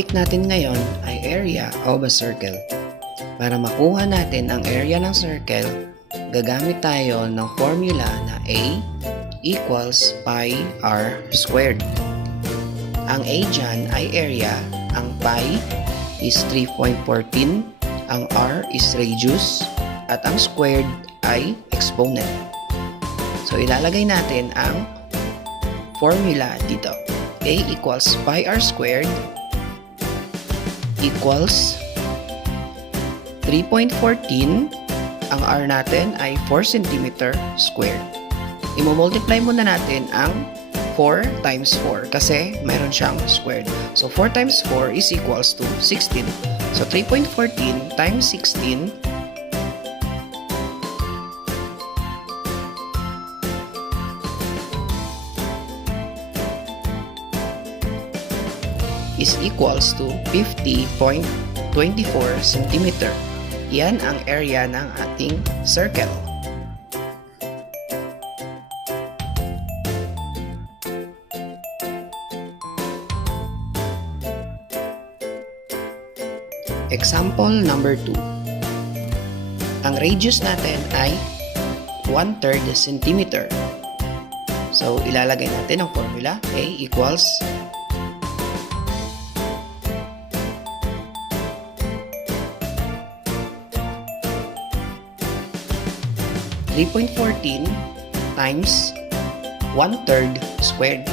topic natin ngayon ay area of a circle. Para makuha natin ang area ng circle, gagamit tayo ng formula na A equals pi r squared. Ang A dyan ay area, ang pi is 3.14, ang r is radius, at ang squared ay exponent. So ilalagay natin ang formula dito. A equals pi r squared equals 3.14. Ang r natin ay 4 cm squared. Imo-multiply muna natin ang 4 times 4 kasi meron siyang squared. So 4 times 4 is equals to 16. So 3.14 times 16 is equals to 50.24 cm. Yan ang area ng ating circle. Example number 2. Ang radius natin ay 1/3 cm. So, ilalagay natin ang formula. A equals 3.14 times 1/3 squared.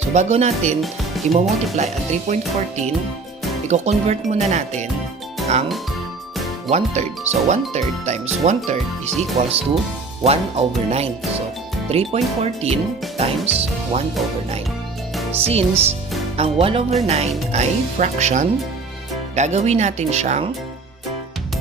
So bago natin i-multiply ang 3.14, i-convert muna natin ang 1/3. So 1/3 times 1/3 is equals to 1/9. So 3.14 times 1/9. Since ang 1/9 ay fraction, gagawin natin siyang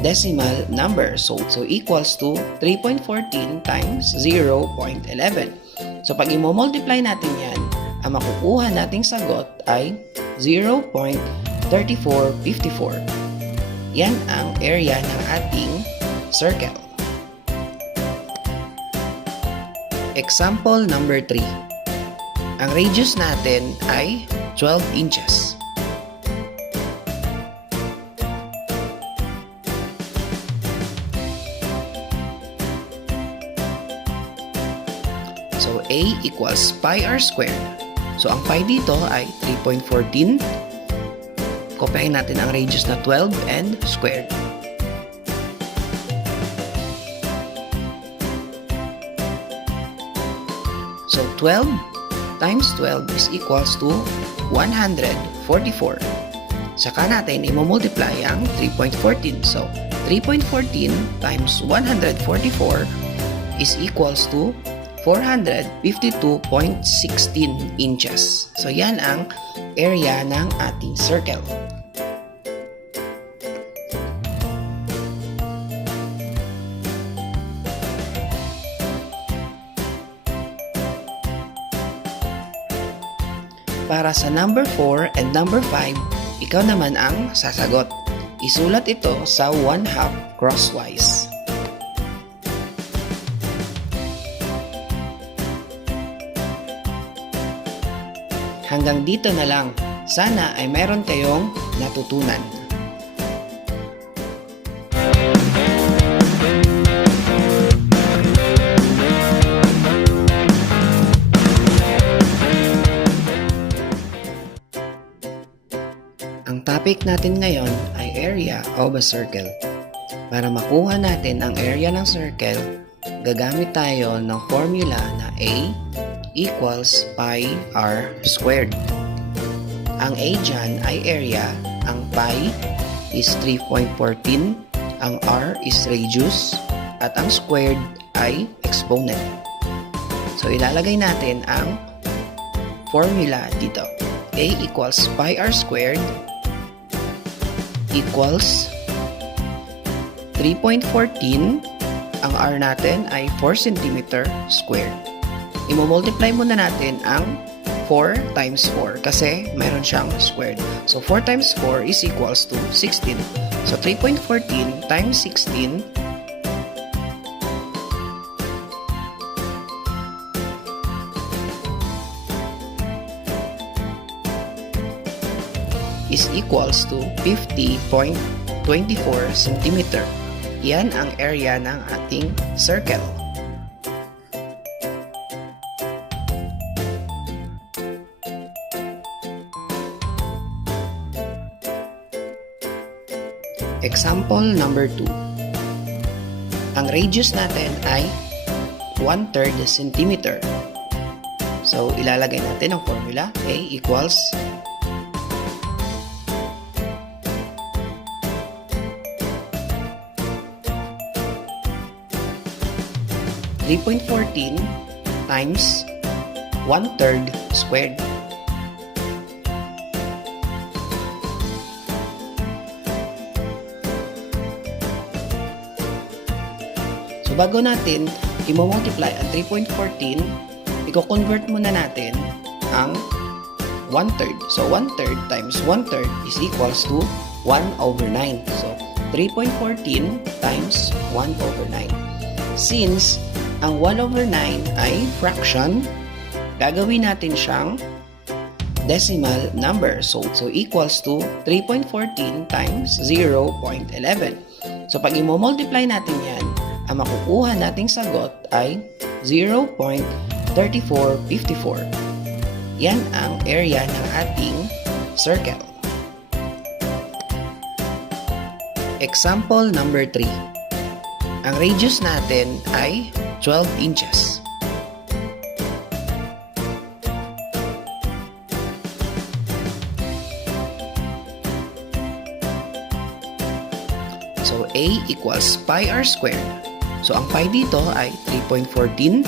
decimal number. So equals to 3.14 times 0.11. So pag i-multiply natin yan, ang makukuha nating sagot ay 0.3454. Yan ang area ng ating circle. Example number 3. Ang radius natin ay 12 inches. So A equals pi r squared. So ang pi dito ay 3.14. Kopyahin natin ang radius na 12 and squared. So 12 times 12 is equals to 144. Saka natin i-multiply ang 3.14. So 3.14 times 144 is equals to 452.16 inches. So yan ang area ng ating circle. Para sa number 4 and number 5, ikaw naman ang sasagot. Isulat ito sa 1/2 crosswise. Hanggang dito na lang. Sana ay meron kayong natutunan. Ang topic natin ngayon ay area of a circle. Para makuha natin ang area ng circle, gagamit tayo ng formula na A equals pi r squared. Ang A dyan ay area, ang pi is 3.14, ang r is radius, at ang squared ay exponent. So ilalagay natin ang formula dito. A equals pi r squared equals 3.14, ang r natin ay 4 cm squared. I-multiply muna natin ang 4 times 4 kasi meron siyang squared. So 4 times 4 is equals to 16. So 3.14 times 16 is equals to 50.24 cm. Yan ang area ng ating circle. Example number 2. Ang radius natin ay 1/3 cm. So, ilalagay natin ang formula. A equals 3.14 times 1/3 squared. So, bago natin i-multiply ang 3.14, i-convert muna natin ang 1/3. So, 1/3 times 1/3 is equals to 1/9. So, 3.14 times 1/9. Since ang 1/9 ay fraction, gagawin natin siyang decimal number. So equals to 3.14 times 0.11. So, pag i-multiply natin yan, ang makukuha nating sagot ay 0.3454. Yan ang area ng ating circle. Example number 3. Ang radius natin ay 12 inches. So, A equals pi r squared. So, ang pi dito ay 3.14.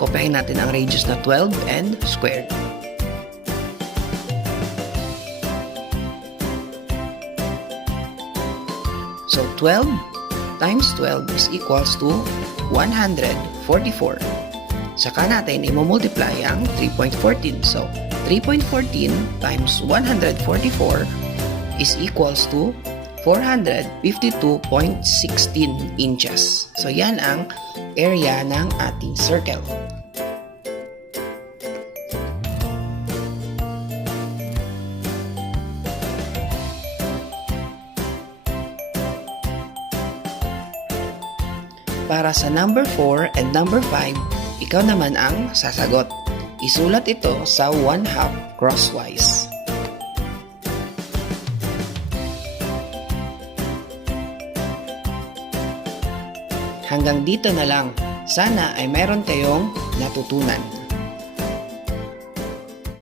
Kopyahin natin ang radius na 12 and squared. So, 12 times 12 is equals to 144. Saka natin i-multiply ang 3.14. So, 3.14 times 144 is equals to 452.16 inches. So, yan ang area ng ating circle. Para sa number 4 and number 5, ikaw naman ang sasagot. Isulat ito sa 1/2 crosswise. Hanggang dito na lang. Sana ay meron kayong natutunan.